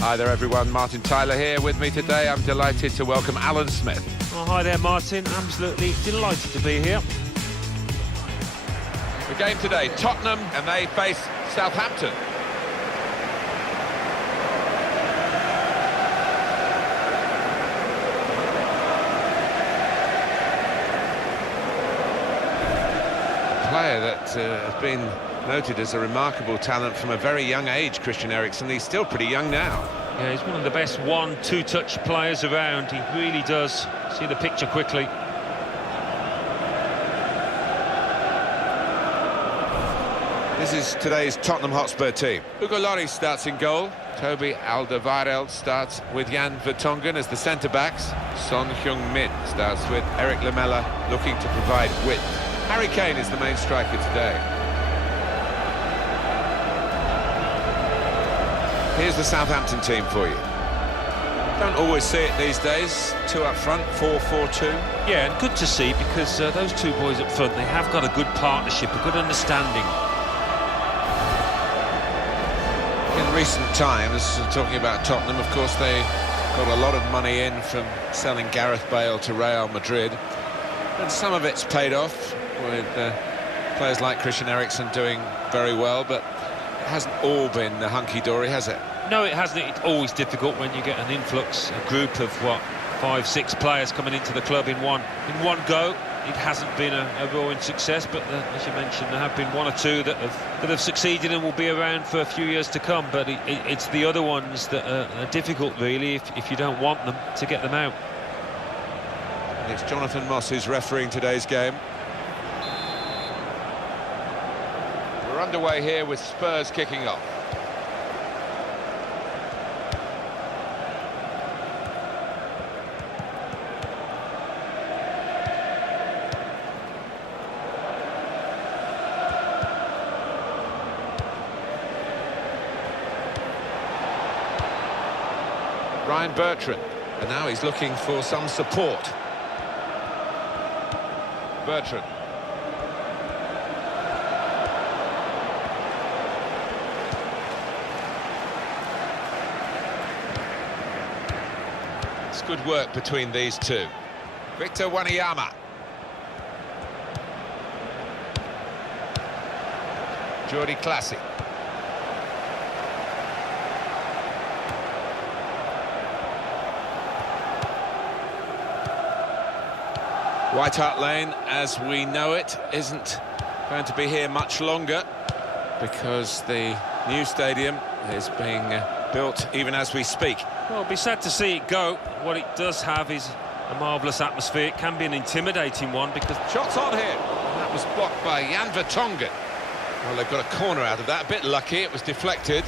Hi there everyone, Martin Tyler here with me today. I'm delighted to welcome Alan Smith. Oh, hi there Martin, absolutely delighted to be here. The game today, Tottenham, and they face Southampton. A player that has been noted as a remarkable talent from a very young age, Christian Eriksen. He's still pretty young now. Yeah, he's one of the best 1-2 touch players around. He really does see the picture quickly. This is today's Tottenham Hotspur team. Hugo Lloris starts in goal. Toby Alderweireld starts with Jan Vertonghen as the centre-backs. Son Heung-min starts with Eric Lamela looking to provide width. Harry Kane is the main striker today. Here's the Southampton team for you. Don't always see it these days. Two up front, 4-4-2. Yeah, and good to see because those two boys up front, they have got a good partnership, a good understanding. In recent times, talking about Tottenham, of course, they got a lot of money in from selling Gareth Bale to Real Madrid. And some of it's paid off with players like Christian Eriksen doing very well, but it hasn't all been hunky-dory, has it? No, it hasn't. It's always difficult when you get an influx, a group of, 5-6 players coming into the club in one go. It hasn't been a roaring success, but as you mentioned, there have been one or two that have succeeded and will be around for a few years to come. But it's the other ones that are difficult, really, if you don't want them, to get them out. And it's Jonathan Moss who's refereeing today's game. We're underway here with Spurs kicking off. Ryan Bertrand, and now he's looking for some support. Bertrand. It's good work between these two. Victor Wanyama. Jordi Classy. White Hart Lane, as we know it, isn't going to be here much longer because the new stadium is being built even as we speak. Well, it'll be sad to see it go. What it does have is a marvellous atmosphere. It can be an intimidating one because... Shots on here. That was blocked by Jan Vertonghen. Well, they've got a corner out of that. A bit lucky, it was deflected.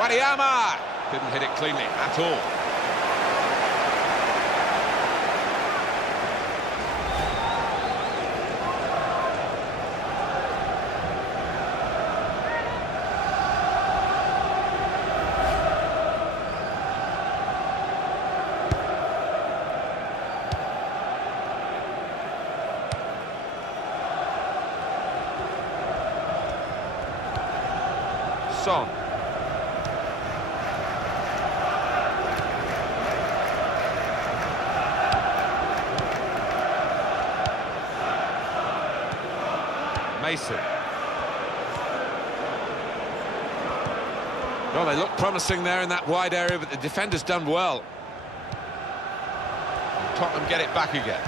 Wanyama didn't hit it cleanly at all. Son. Mason. Well, they look promising there in that wide area, but the defender's done well. And Tottenham get it back again.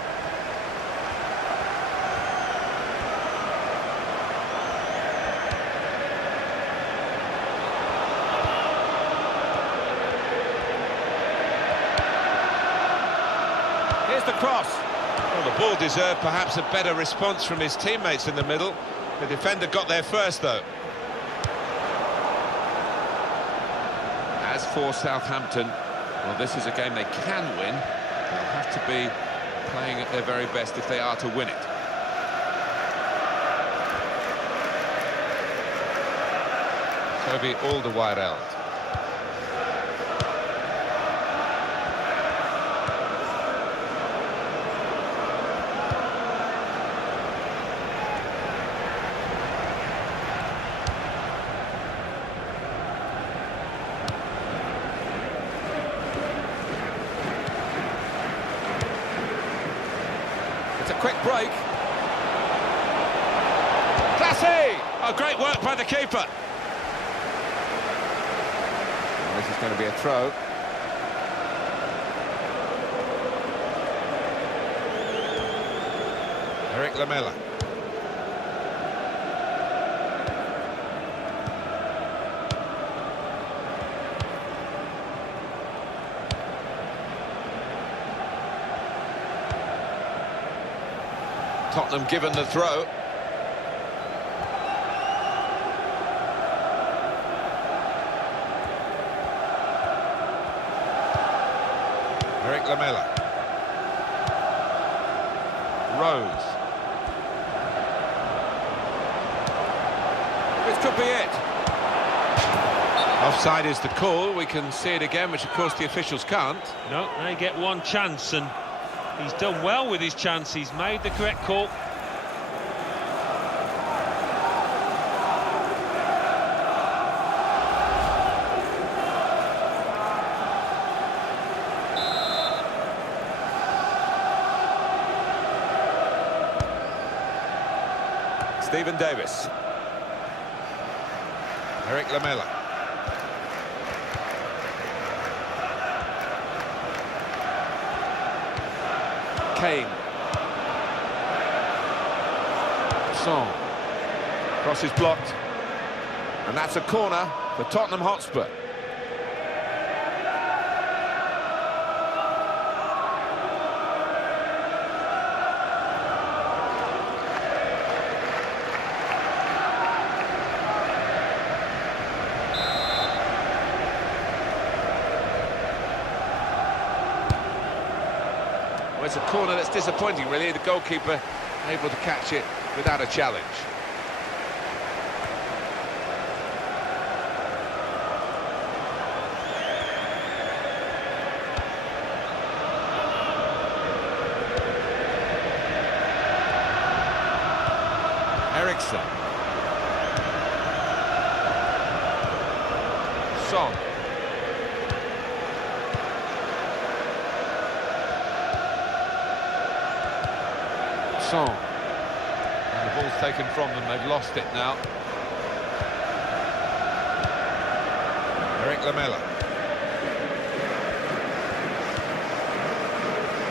Here's the cross. Well, the ball deserved perhaps a better response from his teammates in the middle. The defender got there first, though. As for Southampton, well, this is a game they can win. They'll have to be playing at their very best if they are to win it. Toby Alderweireld. quick break. Classy! Oh, great work by the keeper. And this is going to be a throw. Eric Lamela. Tottenham given the throw. Eric Lamela. Rose. This could be it. Offside is the call. We can see it again, which of course the officials can't. No, they get one chance, and he's done well with his chance. He's made the correct call. Stephen Davis. Eric Lamela. Kane. Song. Cross is blocked. And that's a corner for Tottenham Hotspur. Well, it's a corner that's disappointing, really. The goalkeeper able to catch it without a challenge. Eriksson. Song. Song. And the ball's taken from them, they've lost it now. Eric Lamela.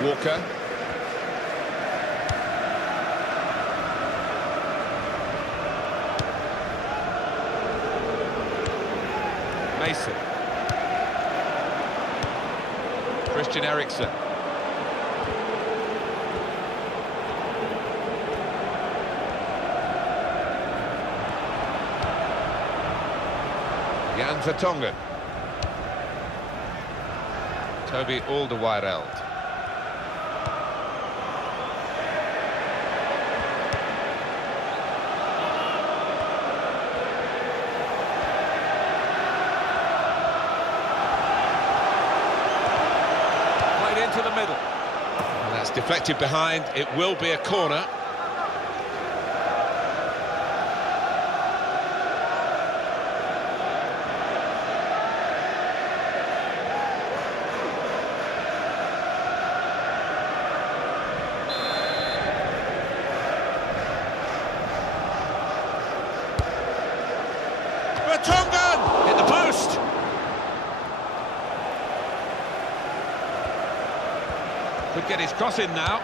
Walker. Mason. Christian Eriksen. Jan Vertonghen. Toby Alderweireld. Played into the middle. And that's deflected behind. It will be a corner. Vertonghen hit the post. Could get his cross in now.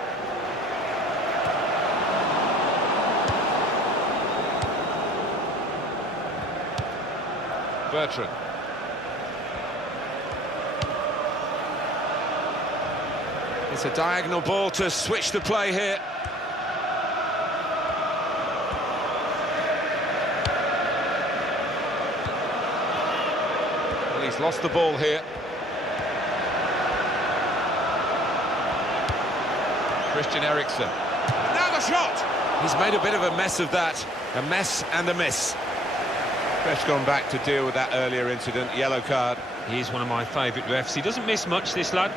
Bertrand. It's a diagonal ball to switch the play here. Well, he's lost the ball here. Christian Eriksen. Now the shot! He's made a bit of a mess of that. A mess and a miss. Fresh gone back to deal with that earlier incident. Yellow card. He's one of my favourite refs. He doesn't miss much, this lad.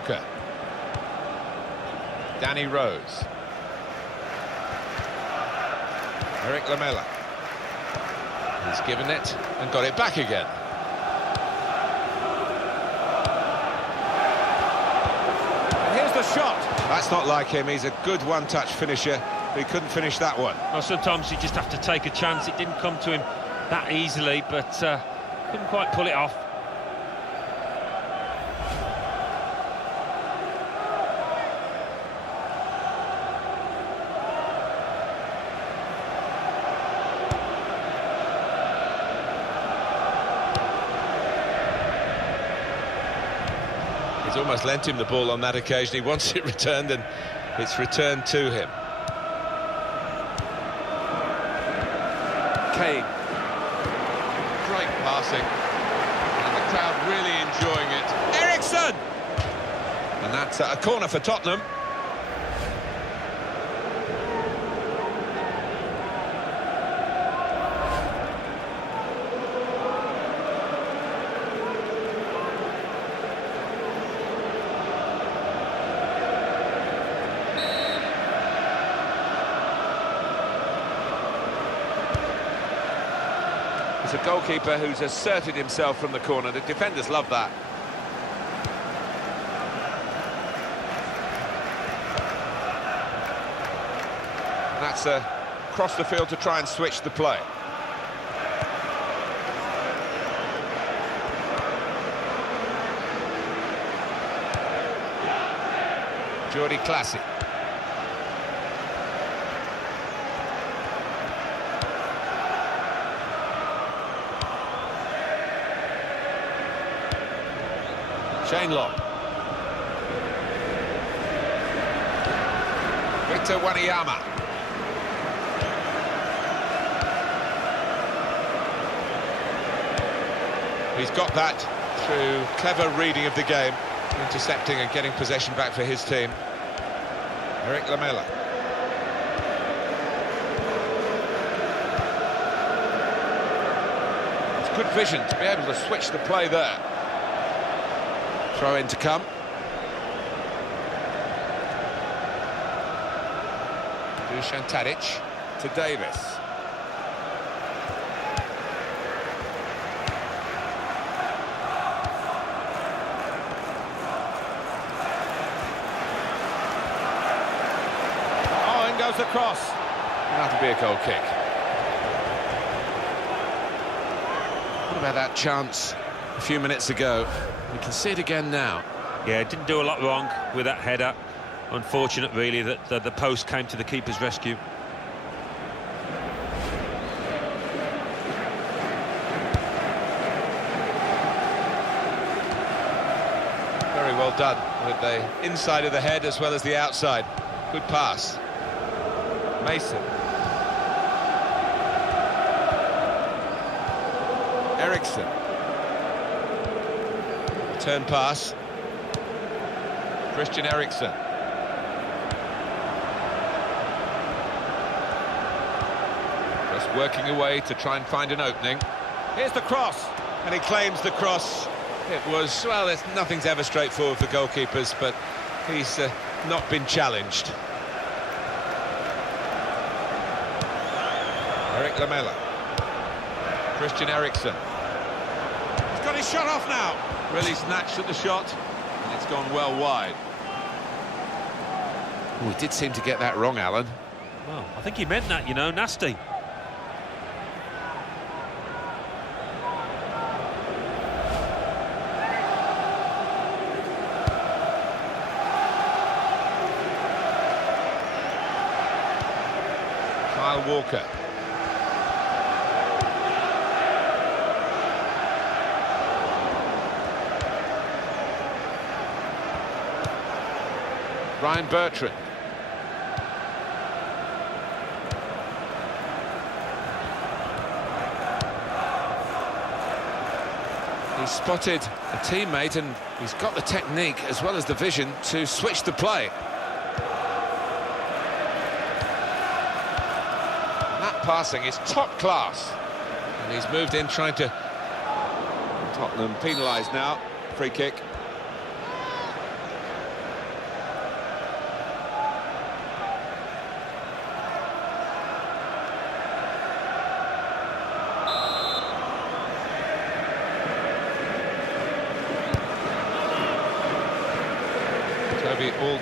Walker. Danny Rose. Eric Lamela. He's given it and got it back again. And here's the shot. That's not like him. He's a good one-touch finisher, but he couldn't finish that one. Well, sometimes you just have to take a chance. It didn't come to him that easily, but couldn't quite pull it off. He's almost lent him the ball on that occasion. He wants it returned, and it's returned to him. Kane. Great passing. And the crowd really enjoying it. Eriksson! And that's a corner for Tottenham. It's a goalkeeper who's asserted himself from the corner. The defenders love that. That's across the field to try and switch the play. Jordi Classic. Shane Long. Victor Wanyama. He's got that through clever reading of the game, intercepting and getting possession back for his team. Eric Lamela. It's good vision to be able to switch the play there. Throw in to come. Dusan Tadic to Davis. Oh, in goes the cross. That'll be a goal kick. What about that chance a few minutes ago? We can see it again now. Yeah, didn't do a lot wrong with that header. Unfortunate, really, that the post came to the keeper's rescue. Very well done with the inside of the head as well as the outside. Good pass. Mason. Eriksson. Turn pass. Christian Eriksen. Just working away to try and find an opening. Here's the cross, and he claims the cross. It was, well, nothing's ever straightforward for goalkeepers, but he's not been challenged. Eric Lamela. Christian Eriksen. He's got his shot off now. Really snatched at the shot, and it's gone well wide. We did seem to get that wrong, Alan. Well, I think he meant that, you know, nasty. Kyle Walker. Ryan Bertrand. He's spotted a teammate and he's got the technique as well as the vision to switch the play. And that passing is top class. And he's moved in trying to... Tottenham penalised now. Free kick.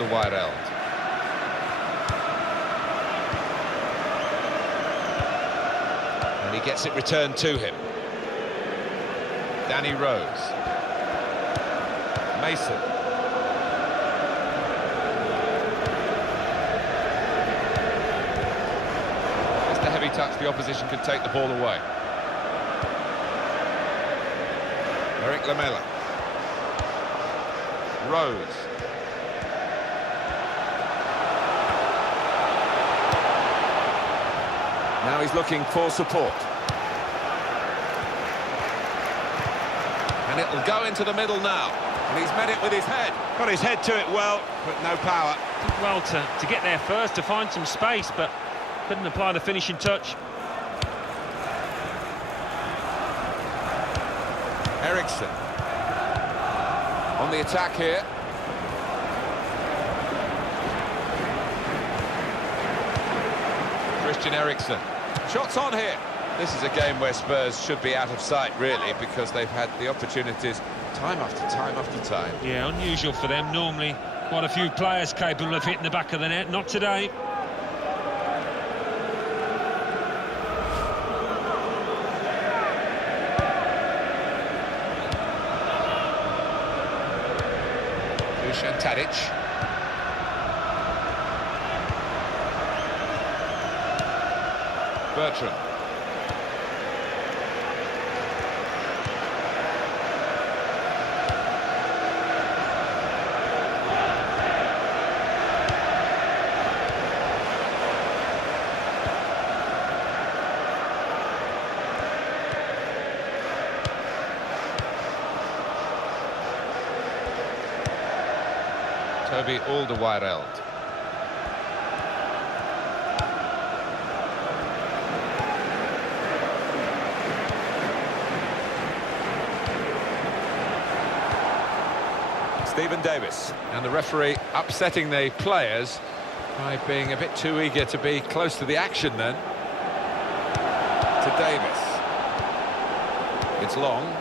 Alderweireld. And he gets it returned to him. Danny Rose. Mason. Just a heavy touch, the opposition could take the ball away. Eric Lamela. Rose. Now he's looking for support. And it'll go into the middle now. And he's met it with his head. Got his head to it well, but no power. Did well to get there first, to find some space, but couldn't apply the finishing touch. Eriksson. On the attack here. Christian Eriksen. Shots on here. This is a game where Spurs should be out of sight, really, because they've had the opportunities time after time after time. Yeah, unusual for them. Normally, quite a few players capable of hitting the back of the net. Not today. Dusan Tadic. Bertrand. Toby Alderweireld. Stephen Davis. And the referee upsetting the players by being a bit too eager to be close to the action then. To Davis. It's long.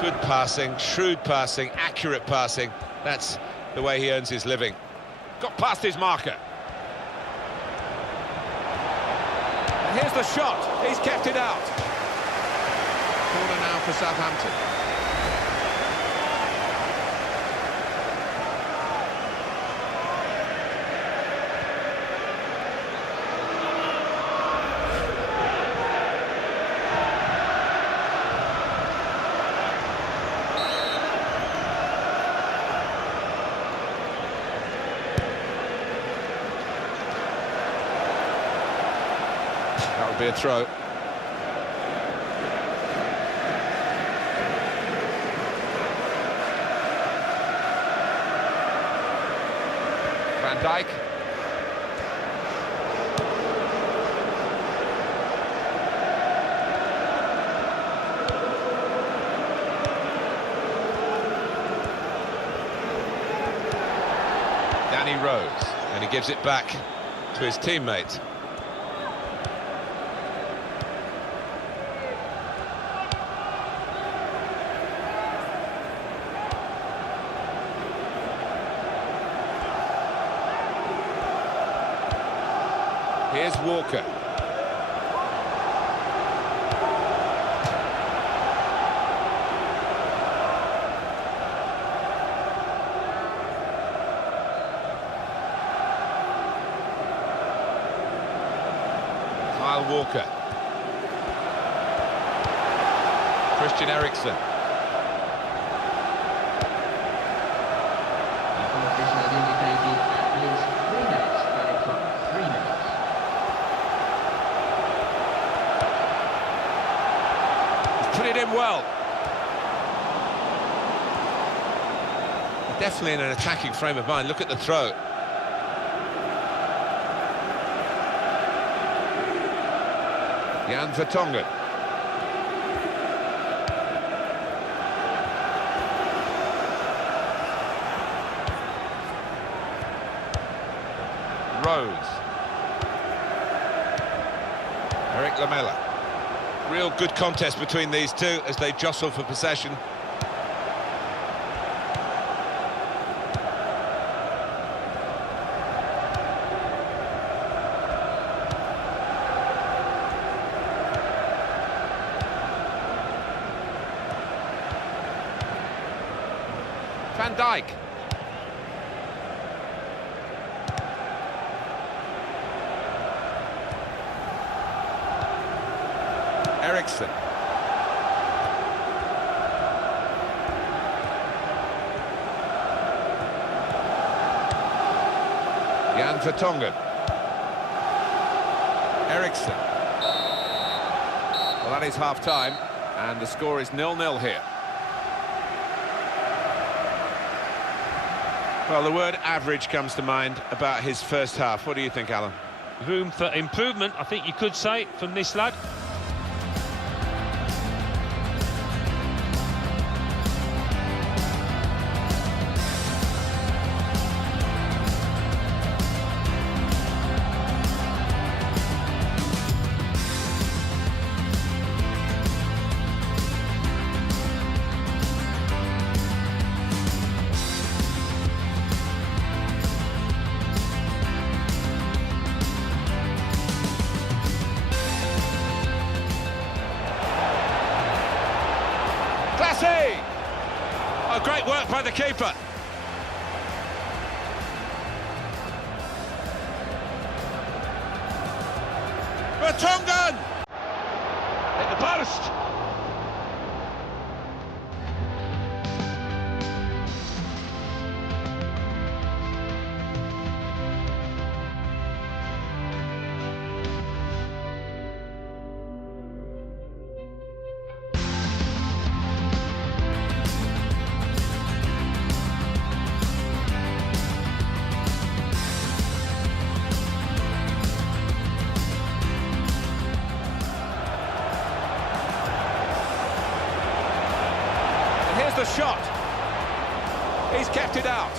Good passing, shrewd passing, accurate passing. That's the way he earns his living. Got past his marker. And here's the shot. He's kept it out. Corner now for Southampton. That would be a throw. Van Dijk. Danny Rose, and he gives it back to his teammate. Here's Walker. Kyle Walker. Christian Eriksen. Put it in well. Definitely in an attacking frame of mind. Look at the throw. Jan Vertonghen. Rose. Eric Lamela. Real good contest between these two as they jostle for possession. Van Dijk. Eriksson. Jan Vertonghen. Eriksson. Well, that is half-time, and the score is 0-0 here. Well, the word average comes to mind about his first half. What do you think, Alan? Room for improvement, I think you could say, from this lad. Oh, great work by the keeper. Vertonghen! Hit the post! The shot. He's kept it out.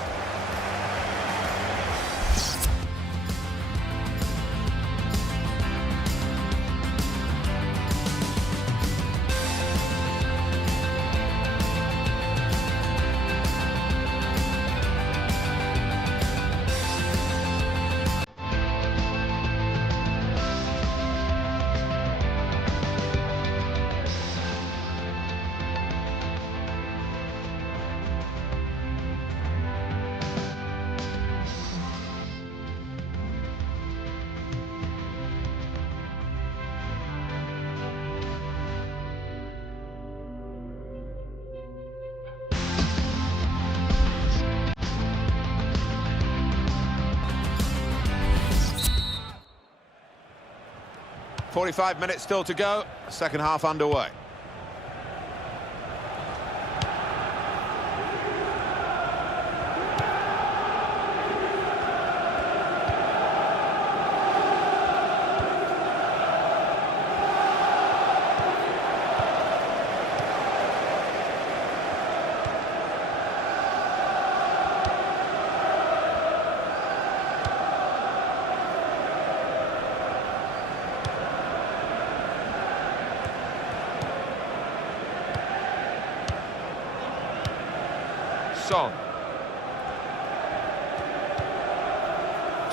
"45 minutes still to go, second half underway.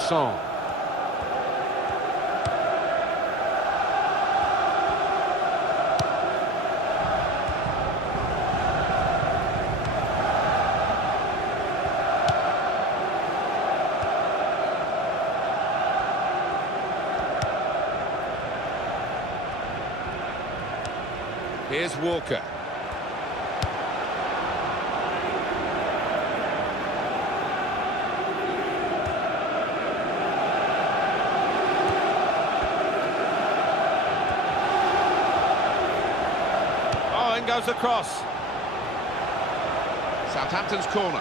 Son. Here's Walker. Goes across. Southampton's corner.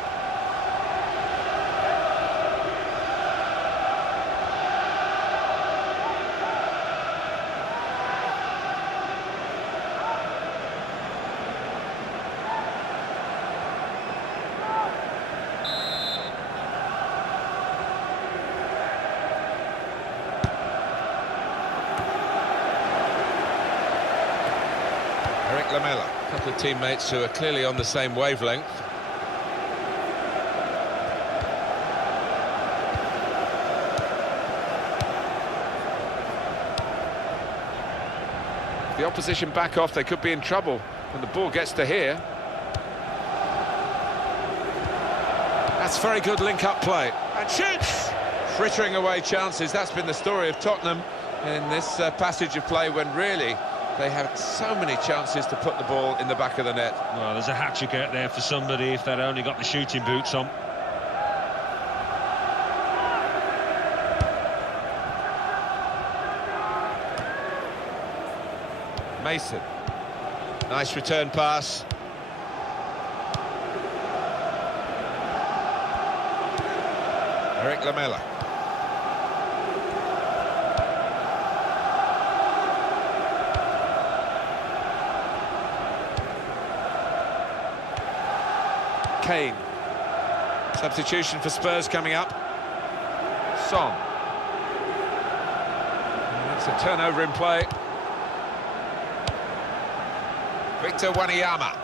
Eric Lamela, a couple of teammates who are clearly on the same wavelength. The opposition back off, they could be in trouble when the ball gets to here. That's very good link-up play. And shoots! Frittering away chances. That's been the story of Tottenham in this passage of play, when really they had so many chances to put the ball in the back of the net. Well, there's a hat-trick out there for somebody if they'd only got the shooting boots on. Mason. Nice return pass. Eric Lamela. Kane. Substitution for Spurs coming up. Son. That's a turnover in play. Victor Wanyama.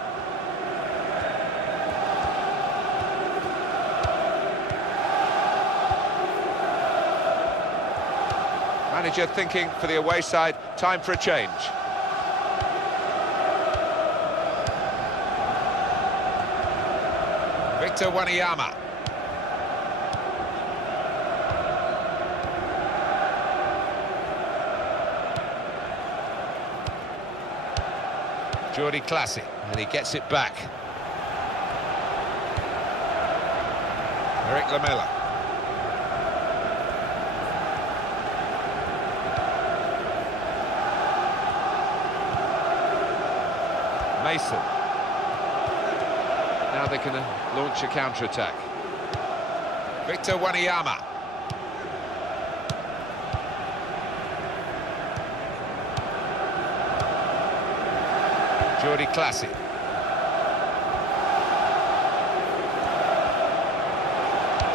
Manager thinking for the away side, time for a change. Victor Wanyama. Jordi Classy, and he gets it back. Eric Lamela. Mason. Now they can launch a counter-attack. Victor Wanyama. Jordi Classy. He's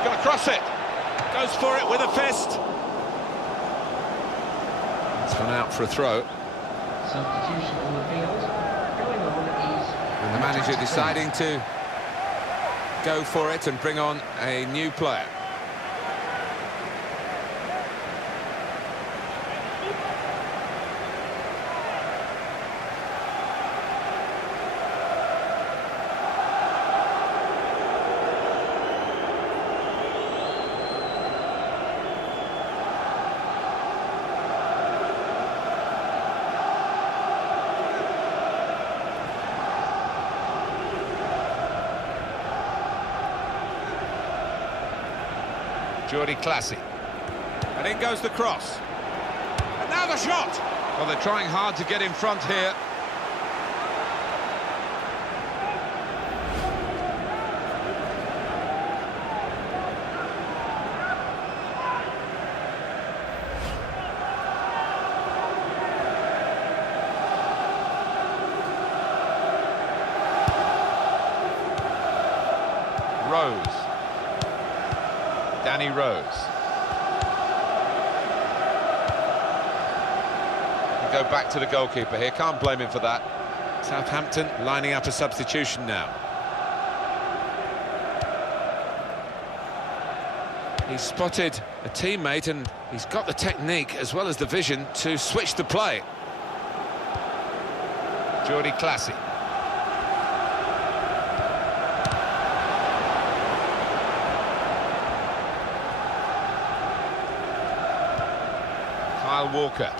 going to cross it. Goes for it with a fist. It's gone out for a throw. Substitution on the field. Going on is... And the manager deciding to go for it and bring on a new player. Jordi Classy. And in goes the cross. And now the shot! Well, they're trying hard to get in front here. Rose. Danny Rose. We go back to the goalkeeper here, can't blame him for that. Southampton lining up a substitution now. He's spotted a teammate and he's got the technique as well as the vision to switch the play. Jordi Classy. Walker.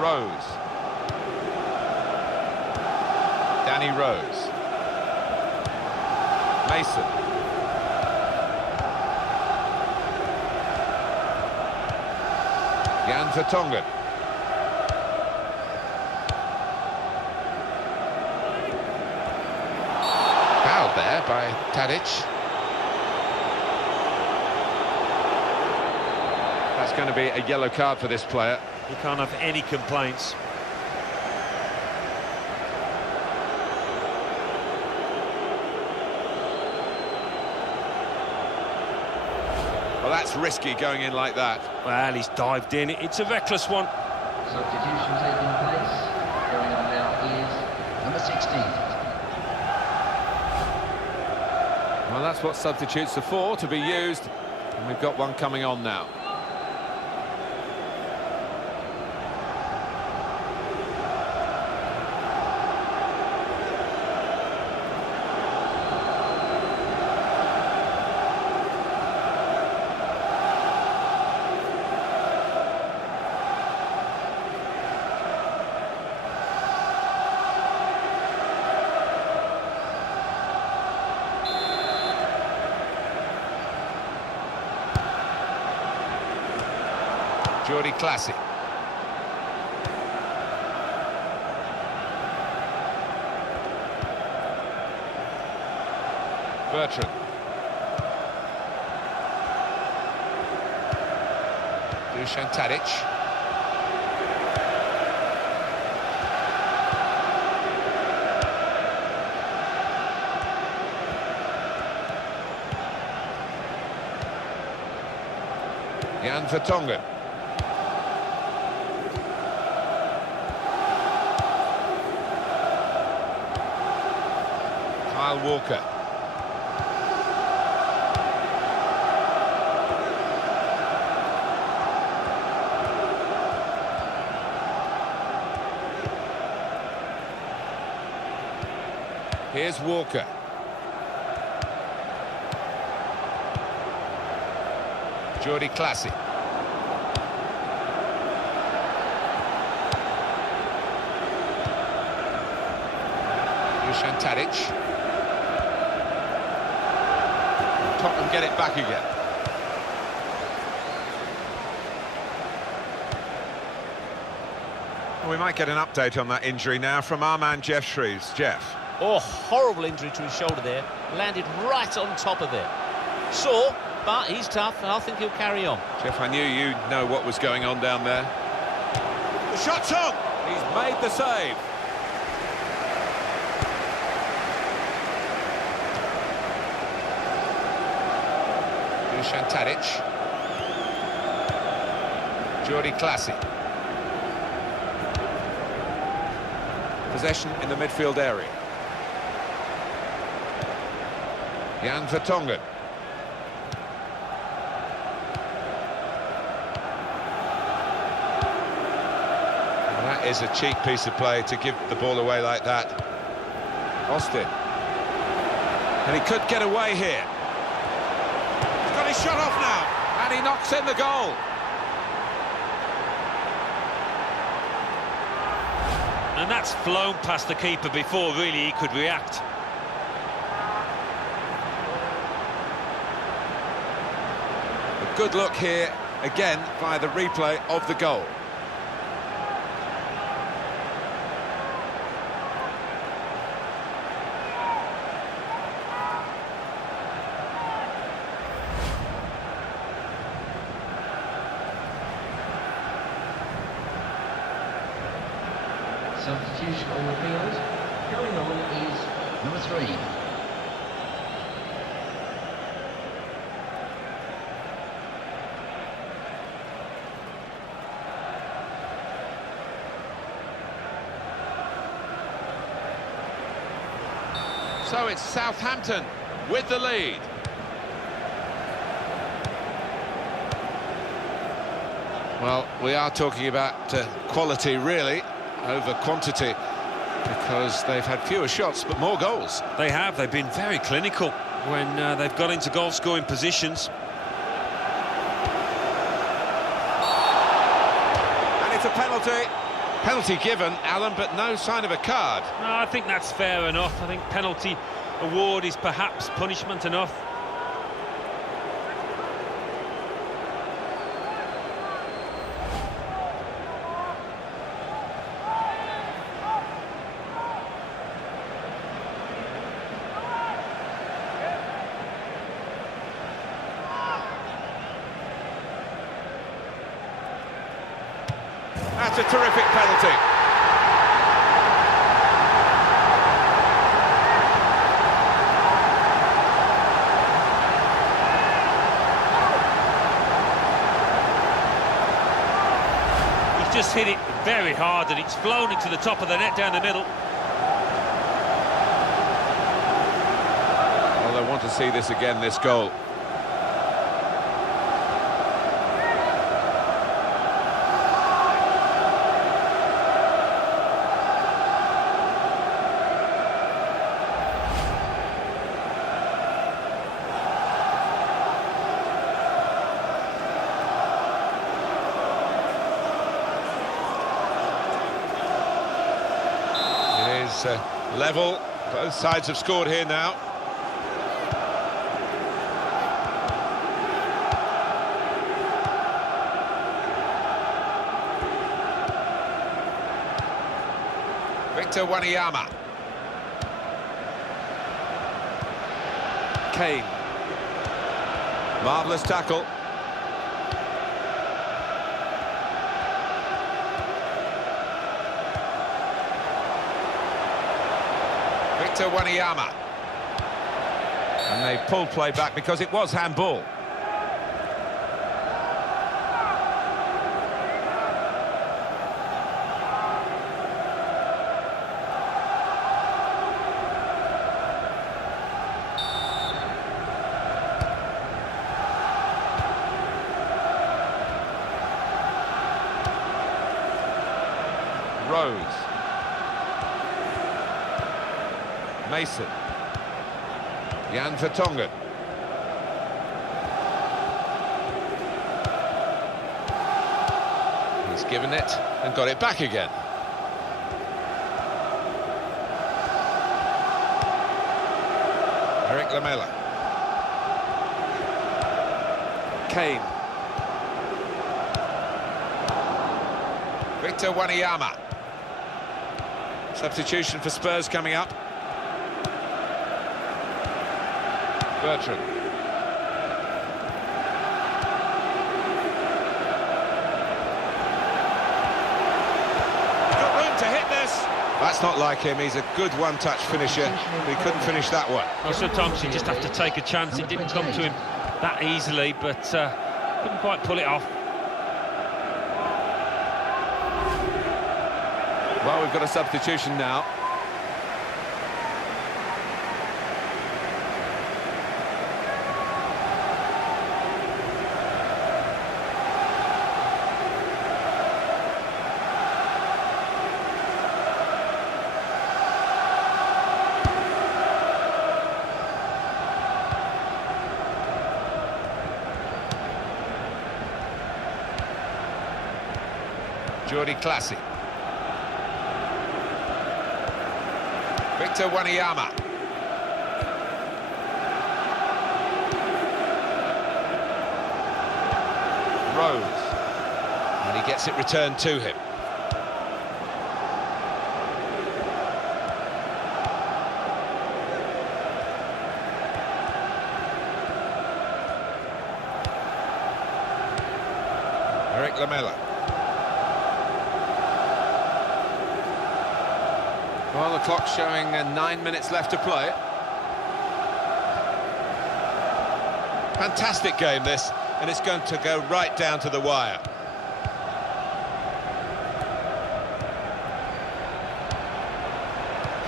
Rose. Danny Rose. Mason. Jan Vertonghen. There by Tadic. That's going to be a yellow card for this player. He can't have any complaints. Well, that's risky going in like that. Well, he's dived in. It's a reckless one. Substitution taking place. Going on now is number 16. Well, that's what substitutes are for, to be used. And we've got one coming on now. Jordi Classy. Bertrand. Dusan Tadic. Jan Vertonghen. Kyle Walker. Here's Walker. Jordi Classy. Dusan Tadic. Tottenham get it back again. Well, we might get an update on that injury now from our man Jeff Shreves. Jeff. Oh, horrible injury to his shoulder there. Landed right on top of it. Sore, but he's tough, and I think he'll carry on. Jeff, I knew you'd know what was going on down there. The shot's on! He's made the save. Dusan Tadic. Jordi Classy. Possession in the midfield area. Jan Vertonghen. Well, that is a cheap piece of play to give the ball away like that. Austin. And he could get away here. He's got his shot off now, and he knocks in the goal. And that's flown past the keeper before really he could react. A good look here, again, via the replay of the goal. Substitution on the field. Going on is number 3. So it's Southampton with the lead. Well, we are talking about quality, really, over quantity, because they've had fewer shots but more goals. They have. They've been very clinical when they've got into goal-scoring positions. And it's a penalty. Penalty given, Alan, but no sign of a card. No, I think that's fair enough. I think penalty award is perhaps punishment enough. That's a terrific penalty. just hit it very hard and it's flown into the top of the net down the middle. Well, they want to see this again, this goal. Level, both sides have scored here now. Victor Wanyama. Kane. Marvellous tackle. Victor Wanyama. And they pulled play back because it was handball. Rose. Mason. Jan Vertonghen. He's given it and got it back again. Eric Lamela. Kane. Victor Wanyama. Substitution for Spurs coming up. Bertrand. Got room to hit this. That's not like him. He's a good one-touch finisher, but he couldn't finish that one. Well, sometimes you just have to take a chance. It didn't come to him that easily, but couldn't quite pull it off. Well, we've got a substitution now. Jordi Classy. Victor Wanyama. Rose. And he gets it returned to him. Eric Lamela. Well, the clock's showing 9 minutes left to play. Fantastic game, this, and it's going to go right down to the wire.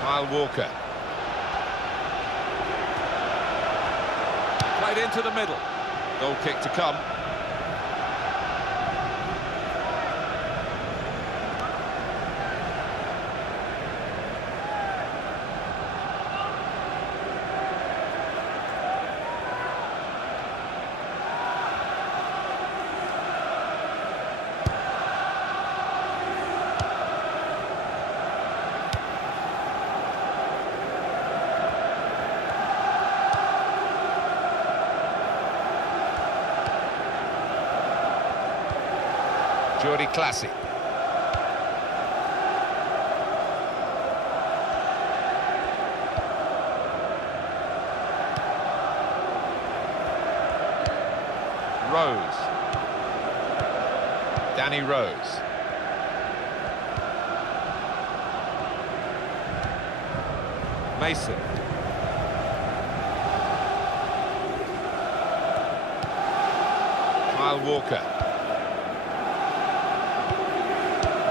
Kyle Walker. Played into the middle. Goal kick to come. Jordi Classy. Rose. Danny Rose. Mason. Kyle Walker.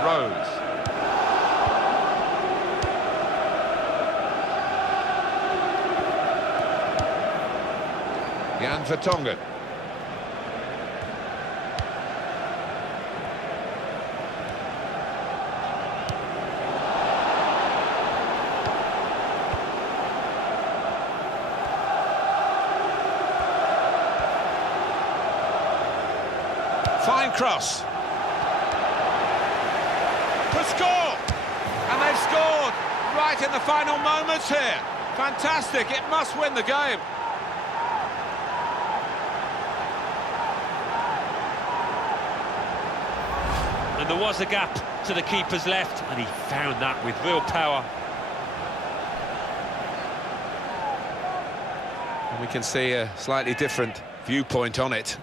Rose. Jan Vertonghen. Fine cross. To score! And they've scored right in the final moments here. Fantastic, it must win the game. And there was a gap to the keeper's left, and he found that with real power. And we can see a slightly different viewpoint on it.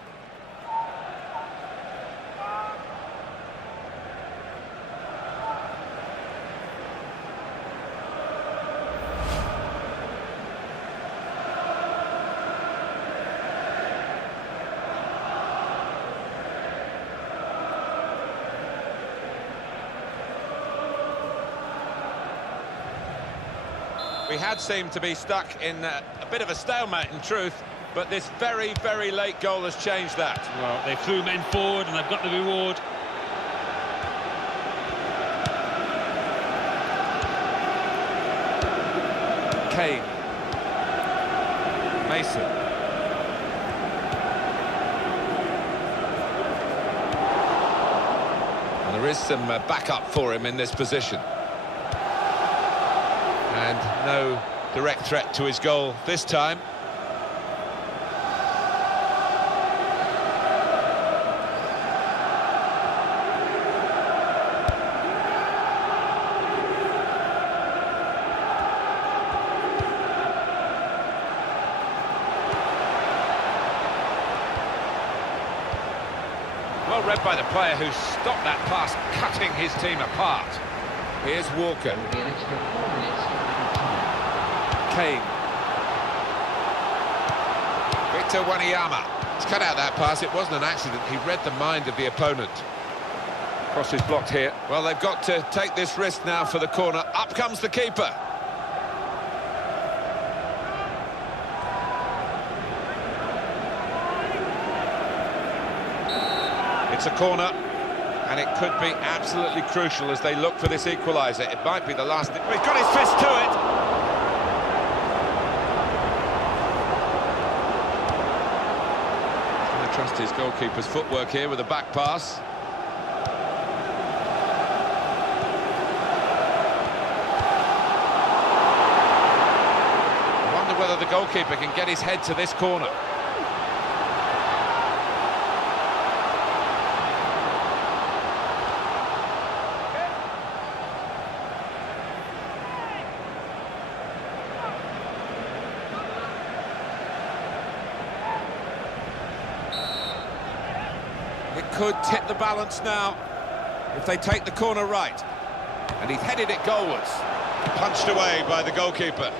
We had seemed to be stuck in a bit of a stalemate in truth, but this very, very late goal has changed that. Well, they threw men forward and they've got the reward. Kane. Mason. And there is some backup for him in this position. And no direct threat to his goal this time. Well read by the player who stopped that pass, cutting his team apart. Here's Walker. There will be an extra 4 minutes of time. Kane. Victor Wanyama. He's cut out that pass. It wasn't an accident. He read the mind of the opponent. Cross is blocked here. Well, they've got to take this risk now for the corner. Up comes the keeper. It's a corner, and it could be absolutely crucial as they look for this equaliser. It might be the last... He's got his fist to it. Trust his goalkeeper's footwork here with a back pass. I wonder whether the goalkeeper can get his head to this corner. It could tip the balance now if they take the corner right. And he's headed it goalwards. Punched away by the goalkeeper.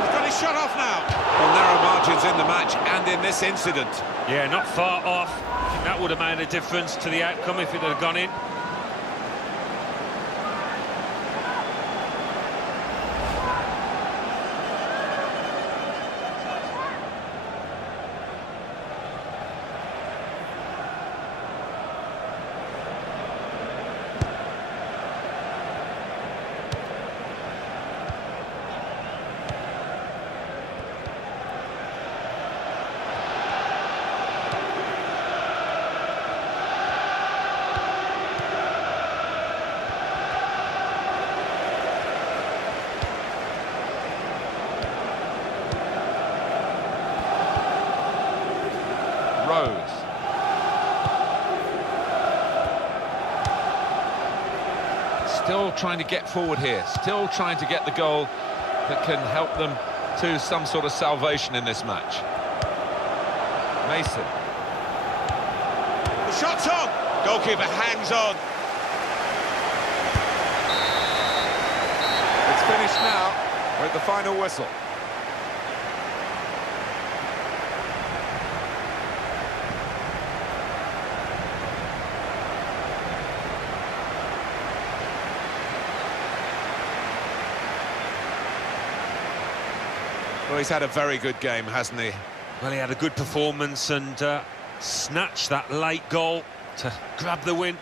He's got his shot off now. Well, narrow margins in the match and in this incident. Yeah, not far off. I think that would have made a difference to the outcome if it had gone in. Rose. Still trying to get forward here, still trying to get the goal that can help them to some sort of salvation in this match. Mason. The shot's on! Goalkeeper hangs on. It's finished now with the final whistle. Well, he's had a very good game, hasn't he? Well, he had a good performance and snatched that late goal to grab the win.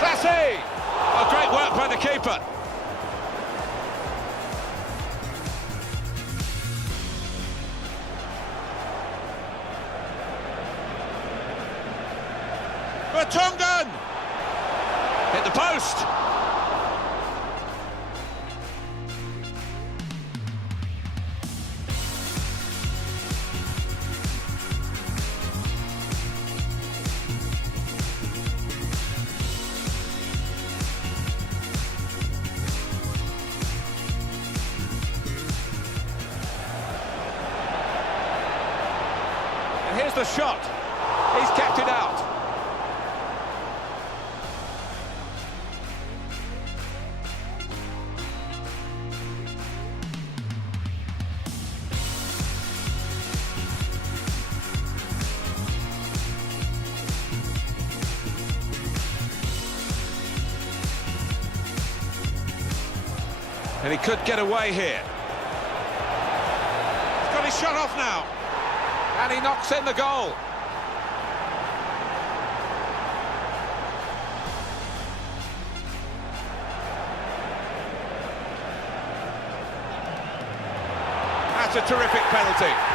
Classy! Oh, great work by the keeper. Vertonghen! Hit the post! And here's the shot. He's kept it out. And he could get away here. He's got his shot off now. And he knocks in the goal. That's a terrific penalty.